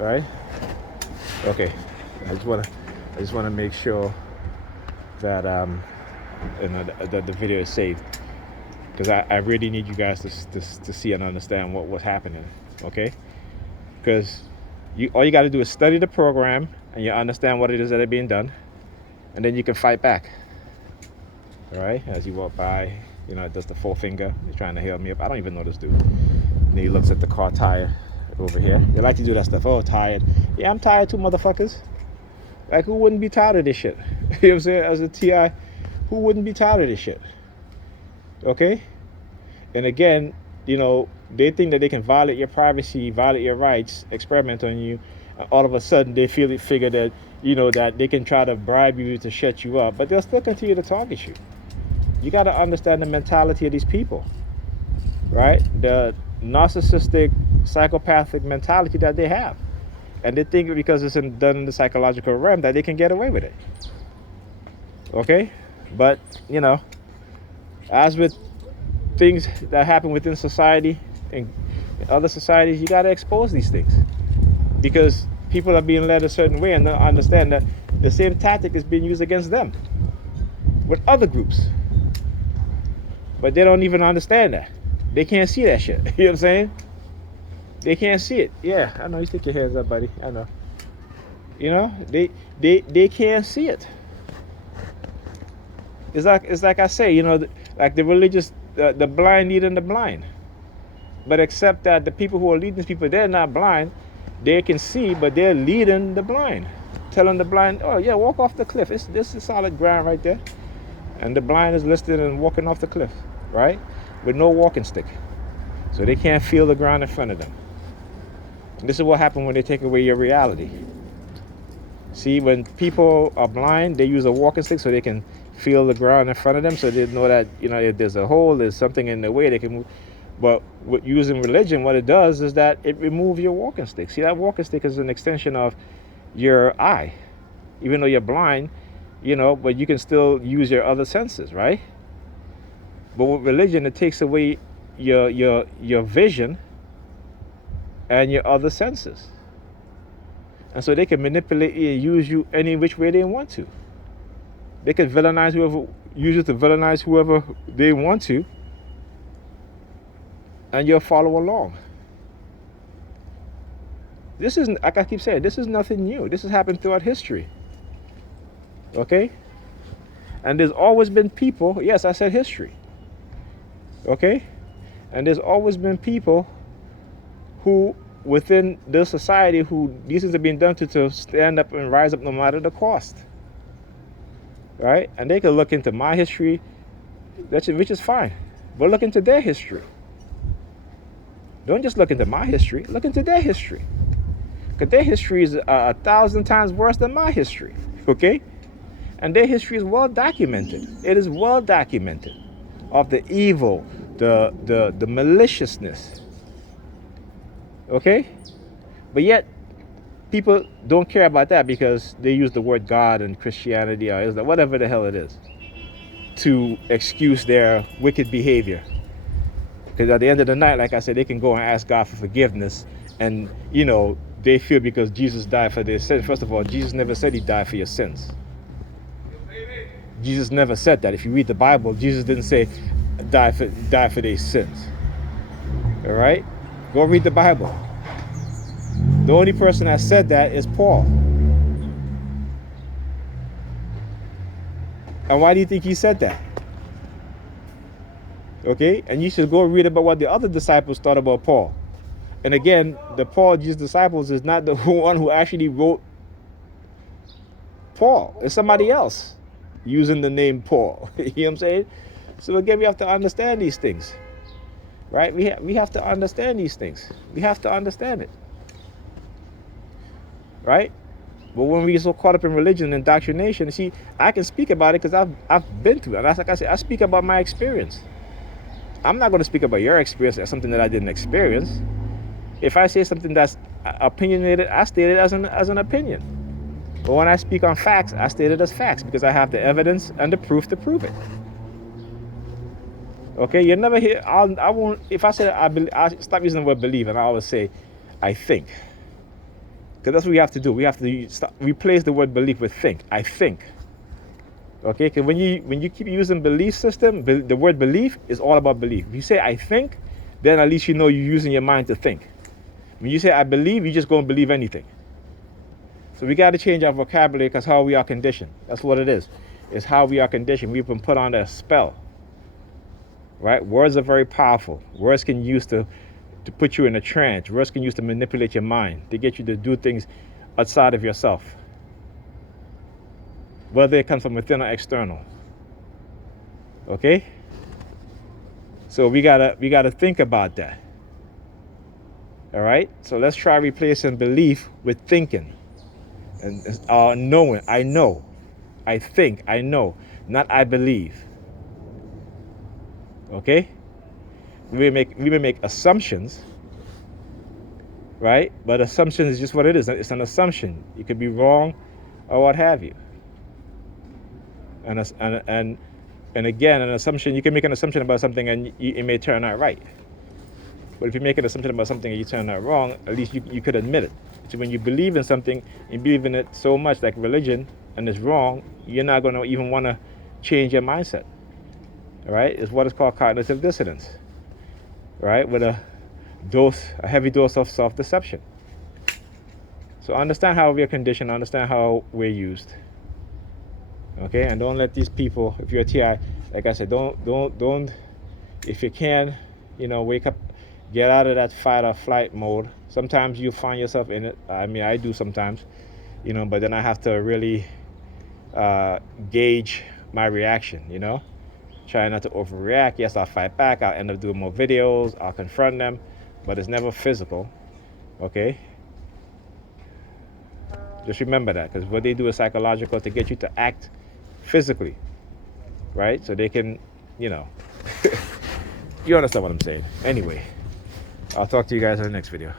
All right. Okay. I just want to make sure that that the video is saved, because I really need you guys to see and understand what was happening. Okay. Because all you got to do is study the program and you understand what it is that is being done, and then you can fight back. All right. As you walk by, it does the forefinger. He's trying to help me up. I don't even know this dude. And he looks at the car tire over here. They like to do that stuff. Oh, tired. Yeah, I'm tired too, motherfuckers. Like, who wouldn't be tired of this shit? You know what I'm saying? As a TI, who wouldn't be tired of this shit? Okay? And again, they think that they can violate your privacy, violate your rights, experiment on you. And all of a sudden, they figure that, that they can try to bribe you to shut you up. But they'll still continue to target you. You got to understand the mentality of these people, right? The narcissistic, psychopathic mentality that they have. And they think because it's done in the psychological realm that they can get away with it. Okay? But, as with things that happen within society and other societies, you got to expose these things. Because people are being led a certain way and don't understand that the same tactic is being used against them with other groups. But they don't even understand that. They can't see that shit. You know what I'm saying? They can't see it. Yeah, I know. You stick your hands up, buddy. I know. They can't see it. It's like I say, like the religious, the blind leading the blind. But except that the people who are leading these people, they're not blind. They can see, but they're leading the blind, telling the blind, oh yeah, walk off the cliff. This is solid ground right there, and the blind is listening and walking off the cliff, right, with no walking stick, so they can't feel the ground in front of them. And this is what happens when they take away your reality. See, when people are blind, they use a walking stick so they can feel the ground in front of them, so they know that if there's a hole, there's something in the way they can move. But with using religion, what it does is that it removes your walking stick. See, that walking stick is an extension of your eye, even though you're blind, but you can still use your other senses, right? But with religion, it takes away your vision and your other senses. And so they can manipulate you and use you any which way they want to. They can use you to villainize whoever they want to, and you'll follow along. This isn't, like I keep saying, this is nothing new. This has happened throughout history. Okay? And there's always been people, yes, I said history. Okay? And there's always been people who, within the society, who these things are being done to stand up and rise up no matter the cost. Right? And they can look into my history, which is fine. But look into their history. Don't just look into my history, look into their history. Because their history is 1,000 times worse than my history. Okay? And their history is well documented. It is well documented of the evil, the maliciousness. Okay? But yet, people don't care about that because they use the word God and Christianity or Islam, whatever the hell it is, to excuse their wicked behavior. Because at the end of the night, like I said, they can go and ask God for forgiveness. And, they feel because Jesus died for their sins. First of all, Jesus never said he died for your sins. Jesus never said that. If you read the Bible, Jesus didn't say die for their sins. All right? Go read the Bible. The only person that said that is Paul. And why do you think he said that? Okay? And you should go read about what the other disciples thought about Paul. And again, the Paul, Jesus' disciples, is not the one who actually wrote Paul. It's somebody else using the name Paul. You know what I'm saying? So again, we have to understand these things. Right? We have to understand these things. We have to understand it. Right? But when we get so caught up in religion and indoctrination, see, I can speak about it because I've been through it. And like I said, I speak about my experience. I'm not going to speak about your experience as something that I didn't experience. If I say something that's opinionated, I state it as an opinion. But when I speak on facts, I state it as facts because I have the evidence and the proof to prove it. Okay, you never hear. I won't. If I say I stop using the word believe, and I always say, I think. Because that's what we have to do. We have to replace the word belief with think. I think. Okay? Because when you keep using belief system, the word belief is all about belief. If you say I think, then at least you know you're using your mind to think. When you say I believe, you just go and believe anything. So we got to change our vocabulary because how we are conditioned. That's what it is. It's how we are conditioned. We've been put under a spell. Right? Words are very powerful. Words can use to put you in a trance. Words can use to manipulate your mind, to get you to do things outside of yourself, whether it comes from within or external. Okay? So we gotta think about that. All right? So let's try replacing belief with thinking and knowing. I know. I think. I know. Not I believe. Okay? We may make assumptions, right? But assumption is just what it is. It's an assumption. It could be wrong or what have you. And again, an assumption, you can make an assumption about something and it may turn out right. But if you make an assumption about something and you turn out wrong, at least you could admit it. So when you believe in something, you believe in it so much, like religion, and it's wrong, you're not going to even want to change your mindset. All right? It's what is called cognitive dissonance. Right? With a heavy dose of self-deception. So understand how we're conditioned, understand how we're used. Okay? And don't let these people, if you're a TI, like I said, don't, if you can, wake up, get out of that fight or flight mode. Sometimes you find yourself in it. I mean, I do sometimes, but then I have to really gauge my reaction, Try not to overreact. Yes, I'll fight back. I'll end up doing more videos. I'll confront them, but it's never physical. Okay? Just remember that, because what they do is psychological to get you to act physically, right? So they can, you understand what I'm saying. Anyway, I'll talk to you guys in the next video.